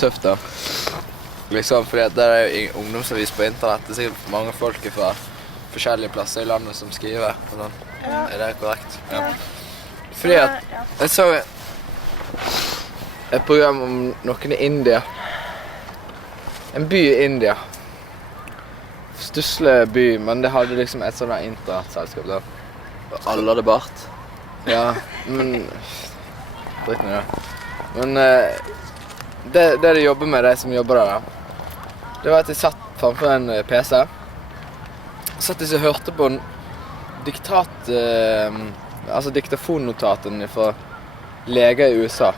tøft da. Liksom, fordi at det er jo ungdomsavis på internett. Det er sikkert mange folk fra forskjellige plasser i landet som skriver. Og sånn. Ja. Er det korrekt? Ja. Fordi at jeg så et program om noen i India. En by i India. Stussle by, men det hadde liksom et sånt internettselskap da. Alle hadde bart. Ja, men dritt med det. Men det de jobber med, de som jobber der da, det var at de satt framfor en PC. Satt de og hørte på en diktafonnotaten fra leger i USA.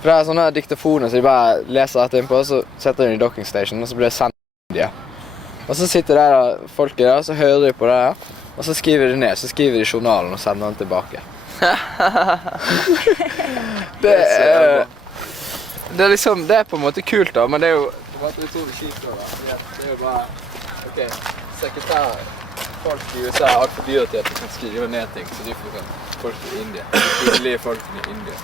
For det er sånne diktafoner, så de bare leser dette inn på, så setter de i docking station, og så blir det sendt til India. Og så sitter der folk i der, så hører de på det der, og så skriver de ned, så skriver de journalen og sender den tilbake. det er liksom, det er på en måte kult da, men det er jo på en måte utrolig kjipt da. Det er jo bare, ok, sekretærer, folk i USA er alt for dyre til at de kan skrive ned ting, så de får folk i India. De tidlige folkene i India.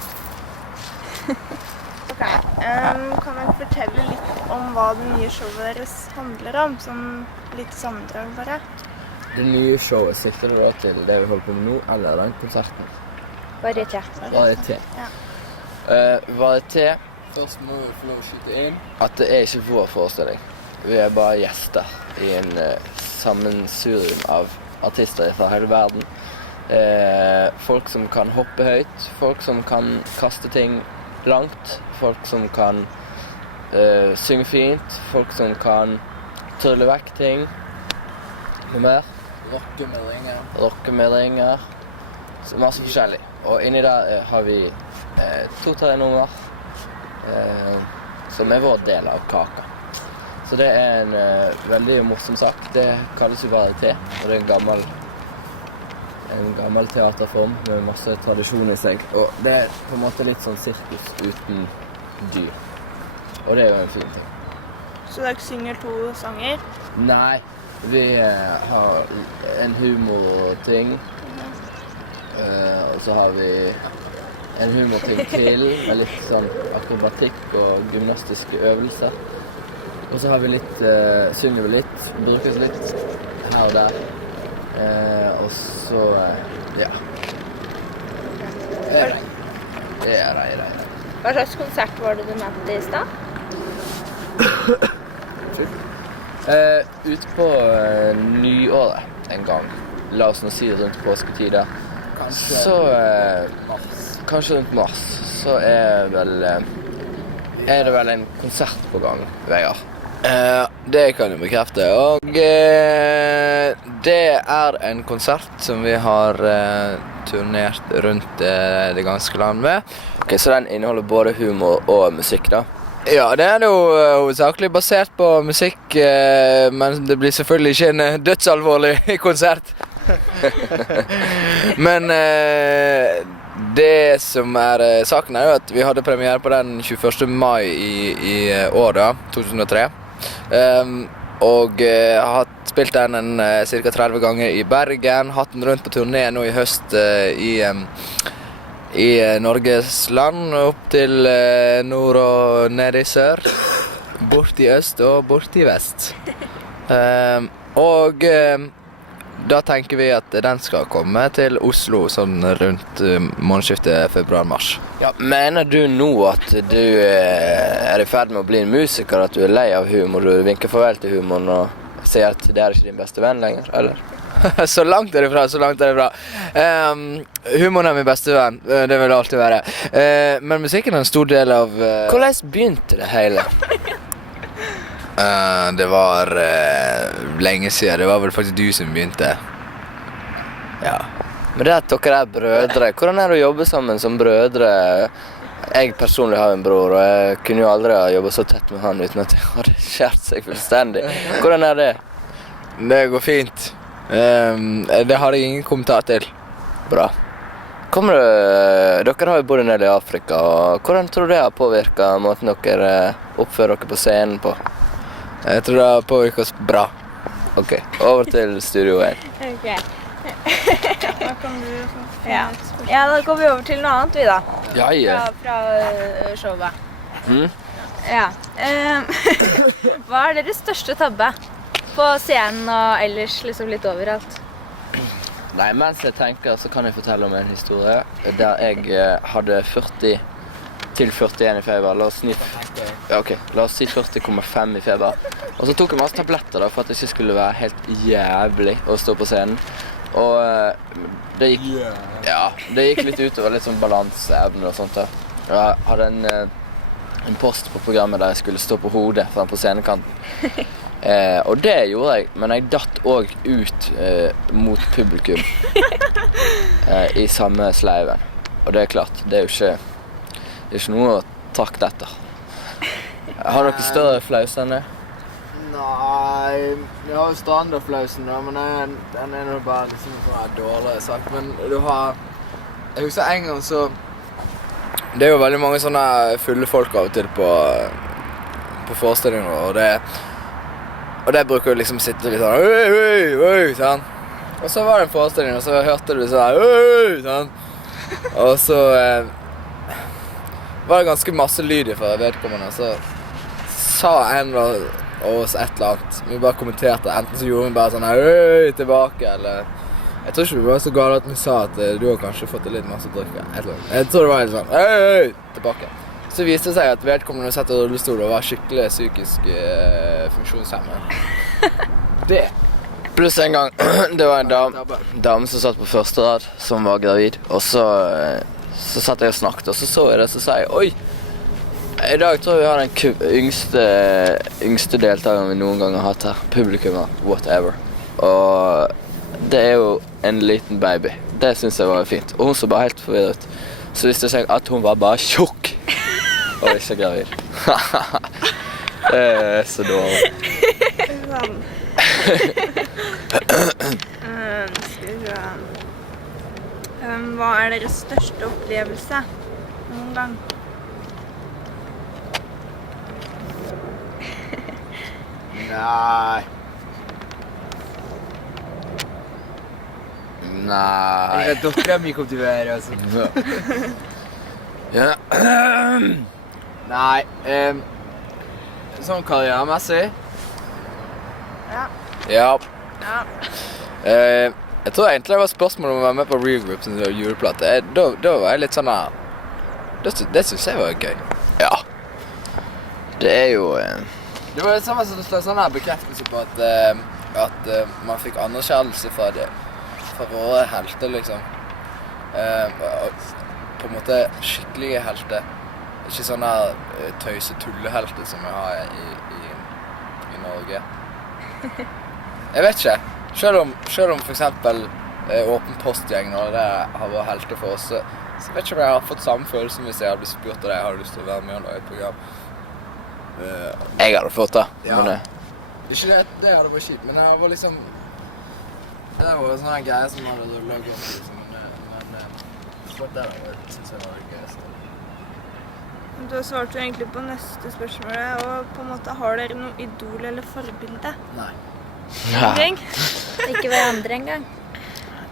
Ok, kan dere fortelle litt om hva det nye showet deres handler om, sånn litt sammendrag bare? Det nye showet sikter det da til det vi holder på med nå, eller den konserten. Varieté. Varieté. Ja. Varieté, først må vi få lov å skyte inn at det er ikke vår forestilling. Vi er bare gjester i en sammensurium av artister fra hele verden. Folk som kan hoppe høyt, folk som kan kaste ting langt, folk som kan synge fint, folk som kan trylle vekk ting. Noe mer? Rokke med ringer. Så masse forskjellig. Og inni der har vi 2-3 nummer som er vår del av kaka. Så det er en veldig morsom sak. Det kalles jo varieté, og det er en gammel teaterform med masse tradisjon i seg. Og det er på en måte litt sånn sirkus uten dyr. Og det er jo en fin ting. Så dere synger 2 sanger? Nei, vi har en humorting. Og så har vi en humorting til med litt sånn akrobatikk og gymnastiske øvelser. Og så har vi litt, synger vi litt, brukes litt her og der. Og så, ja. Det er det. Hva slags konsert var det du mente i sted? Ute på nyåret en gang. La oss nå si rundt påsketider. Kanskje rundt mars. Så er det vel en konsert på gang, Vegard. Det kan jeg bekrefte, og det er en konsert som vi har turnert rundt det ganske land med. Ok, så den inneholder både humor og musikk da. Ja, det er jo hovedsakelig basert på musikk, men det blir selvfølgelig ikke en dødsalvorlig konsert. Men det som er saken er jo at vi hadde premiere på den 21. mai i år da, 2003. Og har spilt den cirka 30 ganger i Bergen, hatt den rundt på turné nå i høst i Norges land, opp til nord og ned i sør, bort i øst og bort i vest. Da tenker vi at den skal komme til Oslo sånn rundt månedsskiftet februar-mars. Ja, mener du nå at du er i ferd med å bli en musiker, at du er lei av humor, du vinker farvel til humoren og sier at det er ikke din beste venn lenger, eller? Så langt er det fra. Humoren er min beste venn, det vil det alltid være. Men musikken er en stor del av... Hvordan begynte det hele? Det var lenge siden, det var vel faktisk du som begynte. Ja. Men det at dere er brødre, hvordan er det å jobbe sammen som brødre? Jeg personlig har en bror, og jeg kunne jo aldri ha jobbet så tett med han uten at jeg hadde skjært seg fullstendig. Hvordan er det? Det går fint. Det har jeg ingen kommentar til. Bra. Dere har jo bodd en del i Afrika, og hvordan tror du det har påvirket måten dere oppfører dere på scenen på? Jeg tror det har påvirket oss bra. Ok, over til Studio 1. Ok. Da kan du Ja, da går vi over til noe annet vi da. Ja. Fra showet. Ja. Hva deres største tabbe? På scenen og ellers liksom litt overalt. Nei, mens jeg tenker, så kan jeg fortelle om en historie der jeg hadde 40 til 41 i feber. La oss si 40,5 i feber. Og så tok jeg masse tabletter da, for at det ikke skulle være helt jævlig å stå på scenen. Og det gikk litt utover litt sånn balanseevne og sånt da. Jeg hadde en post på programmet der jeg skulle stå på hodet for på scenekanten. Og det gjorde jeg, men jeg datt også ut mot publikum i samme sleiven. Og det klart, det er jo ikke noe å takke etter. Har dere større flaus enn det? Nei, jeg har jo standardflausen da, men den er jo bare liksom sånn dårligere sagt. Men jeg husker en gang så, det er jo veldig mange sånne fulle folk av og til på forestillinger, og det bruker jo liksom sitte litt sånn, øy, sånn. Og så var det en forestilling, og så hørte du sånn, øy, sånn. Og så var det ganske masse lyd fra vedkommende, så sa en av oss et eller annet. Vi bare kommenterte, enten så gjorde vi bare sånn, øy, tilbake, eller... Jeg tror ikke vi var så gale at vi sa at du har kanskje fått litt masse å drikke. Jeg tror det var helt sånn, øy, tilbake. Så viste det seg at vedkommende satt i rullestol og var skikkelig psykisk funksjonshemmet. Det. Pluss en gang, det var en dame som satt på første rad, som var gravid. Og så satt jeg og snakket, og så jeg det, så sa jeg, oi, i dag tror jeg vi har den yngste deltakeren vi noen gang har hatt her. Publikummer, whatever. Og det er jo en liten baby. Det synes jeg var fint. Og hun så bare helt forvirret. Så viste det seg at hun var bare tjukk. Og ikke gravid. Det er så dårlig. Hva er deres største opplevelse noen gang? Nei. Dere er mye kultivere, altså. Ja. Nei, sånn karrieremessig. Ja. Ja. Ja. Jeg tror egentlig det var spørsmål om å være med på Regroup sin juleplate. Da var jeg litt sånn her. Det synes jeg var gøy. Ja. Det er jo... Det var det samme som en sånn her bekreftelse på at man fikk anerkjennelse fra våre helter, liksom. På en måte skikkelige helter. Ikke sånne her tøyse-tullehelter som vi har i Norge. Jeg vet ikke. Selv om for eksempel Åpen postgjengen og det har vært helter for oss, så vet ikke om jeg har fått samme følelse hvis jeg hadde blitt spurt av deg, har du lyst til å være med og lage et program. Jeg hadde fått det. Ja. Men, ikke det hadde vært kjipt, men det var liksom... Det var en sånn greie som hadde laget om, liksom, men det synes jeg var det gøyeste. Du har svart jo egentlig på neste spørsmål, og på en måte har dere noe idol eller forbilde? Nei. ja. Ikke hverandre engang.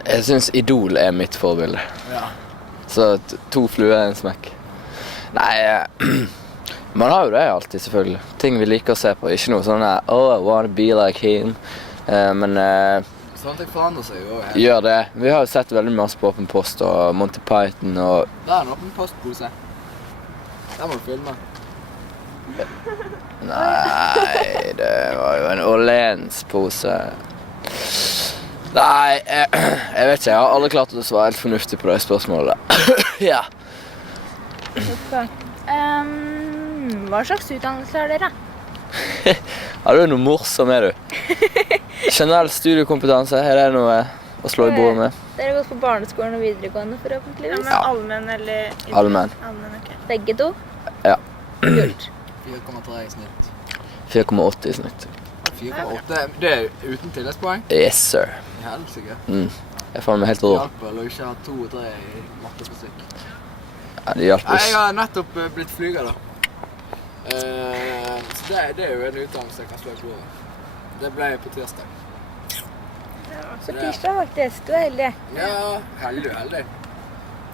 Jeg synes Idol er mitt forbilde. Ja. Så 2 fluer er en smekk. Nei, man har jo det alltid selvfølgelig. Ting vi liker å se på. Ikke noe sånn her, oh, I wanna be like him. Men... Sånn ting forandrer seg jo. Gjør det. Vi har jo sett veldig masse på Åpen post og Monty Python og... Det er en Åpen postpose. Der må du filme. Nei, det var jo en Orleans-pose. Nei, jeg vet ikke. Jeg har aldri klart å svare helt fornuftig på det spørsmålet. Ja. Hva slags utdannelse har dere? Ja, du er noe morsom, er du. Generell studiekompetanse, er det noe å slå i bordet med? Dere har gått på barneskolen og videregående forhåpentligvis. Ja, men allmenn eller... Allmenn. Allmenn, ok. Begge to? Ja. Kult. 4,3 i snitt. 4,8 i snitt. 4,8, det er uten tilleggspoeng? Yes, sir. I helsike. Jeg fann meg helt rå. Det hjelper å ikke ha 2 og 3 i mattefysikk. Ja, det hjelper Jeg ikke. har nettopp blitt flyger da. Så det er jo en utdannelse jeg kan slå i bordet. Det ble jeg på tirsdag. Så tirsdag faktisk, du er heldig. Ja, heldig.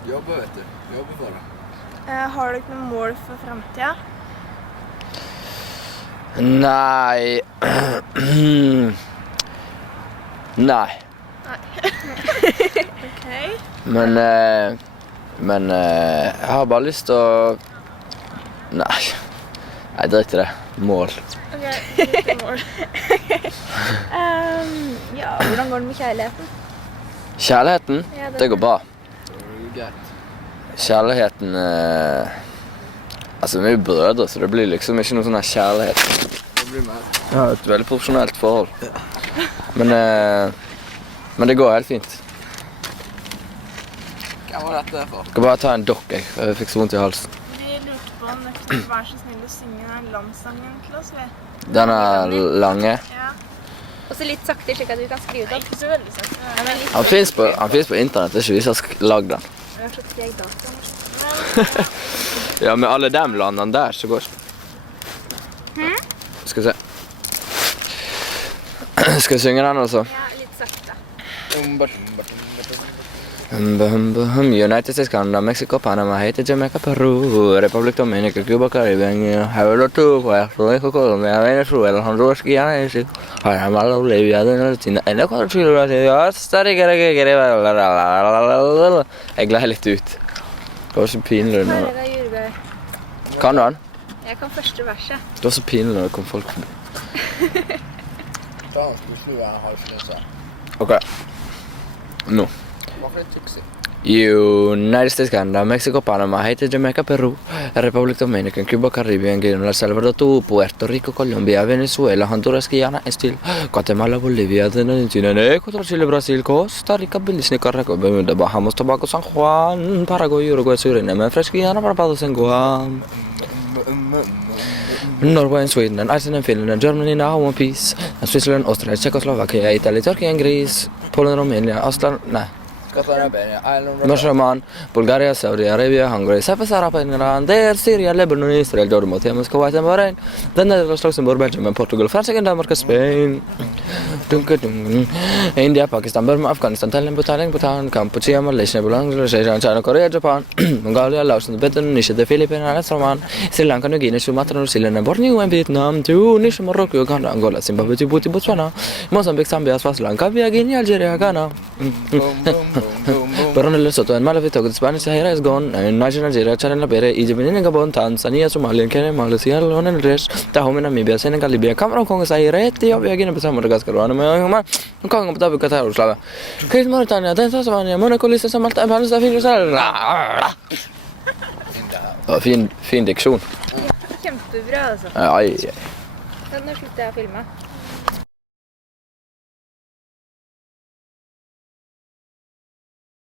Jobber, vet du. Jobber for det. Har du ikke noe mål for fremtiden? Nei. Nei. Ok. Men jeg har bare lyst til å... Nei. Jeg driter i det. Mål. Ok, litt mål. Ja, hvordan går det med kjærligheten? Kjærligheten, Ja, det går bra. Greit. Kjærligheten... Altså, vi er jo brødre, så det blir liksom ikke noe sånn her kjærlighet. Det blir mer. Jeg har et veldig profesjonelt forhold. Men det går helt fint. Hva var dette for? Jeg skal bare ta en dokk, jeg fikk så vondt i halsen. Vi lurte på om dere kunne være så snill å synge den landsangen til oss, vi. Den er lange. Ja. Også litt sakte, slik at vi kan skrive det opp. Ikke så veldig sakte. Ja, men litt Han finnes på internett, det er ikke vi som har lagd den. Vi har så treg data. Ja, med alle dem landene der, så går det. Skal vi se. Skal vi synge den også? Ja, litt sakte. United States, Canada, Mexico, Panama, Haiti, Jamaica, Peru, Republic Dominica, Cuba, Caribbean, Hawaii, Puerto Rico, Colombia, Venezuela, Honduras, Guyana, Panama, Bolivia, Argentina, Ecuador, Chile, Brasil, Costa Rica, Jeg gleder litt ut. Det var så pinlig nå. Herre jordbær. Kan du den? Jeg kan første verset. Det var så pinlig når det kom folk forbi. Da skulle snu en halvsnøse. Ok. Nå. Hvorfor litt tipsy? United States, Canada, Mexico, Panama, Haiti, Jamaica, Peru, Republic Dominican, Cuba, Caribbean, Guinea, El Salvador, Puerto Rico, Colombia, Venezuela, Honduras, Guyana, Estil, Guatemala, Bolivia, Argentina, Ecuador, Chile, Brasil, Costa Rica, Belize, Nicaragua, Bermuda, Bahamas, Tobago, San Juan, Paraguay, Uruguay, Suriname, French Guiana, Barbados, and Guam. Norway and Sweden and Iceland and Finland and Germany now one piece and Switzerland, Austria, Czechoslovakia, Italy, Turkey and Greece, Poland, Romania, Iceland, Norge, Bulgaria, Saudi Arabia, Hungary, Cyprus, Arab, Iran, there, Syria, Lebanon, Israel, Jordan, Yemen, Kuwait and Bahrain, the Netherlands, Luxembourg, Belgium and Portugal, France, Denmark, Spain, India, Pakistan, Burma, Afghanistan, Thailand, Bhutan, Cambodia, Malaysia, Bangladesh, China, Korea, Japan, Mongolia, Laos, Indonesia, the Philippines, Oman, Sri Lanka, New Guinea, Sumatra, New Zealand, Borneo and Vietnam, Tunisia, Morocco, Uganda, Angola, Zimbabwe, Djibouti, Botswana, Mozambique, Zambia, Swaziland, Gambia, Guinea, Algeria, Ghana. Borneo, Lesotho, and Malawi, Togo, Spanish Sahara is gone, and Nigeria, Chad, Liberia, Egypt, Gabon, Tanzania, Somalia, Kenya, Malaysia, Leone, and Rest, Dahomey, Namibia, Senegal, Libya, Cameroon, Congo, Zaire, Ethiopia, Guinea-Bissau, Madagascar, Rwanda, Kongo, Abu Dhabi, Qatar, Jugoslavia, Crete, Mauritania, Tanzania, Monaco, Liechtenstein, Malta, Palestina, Fin diksjon. Kjempebra, altså. Ai. Nå slutter jeg å filme.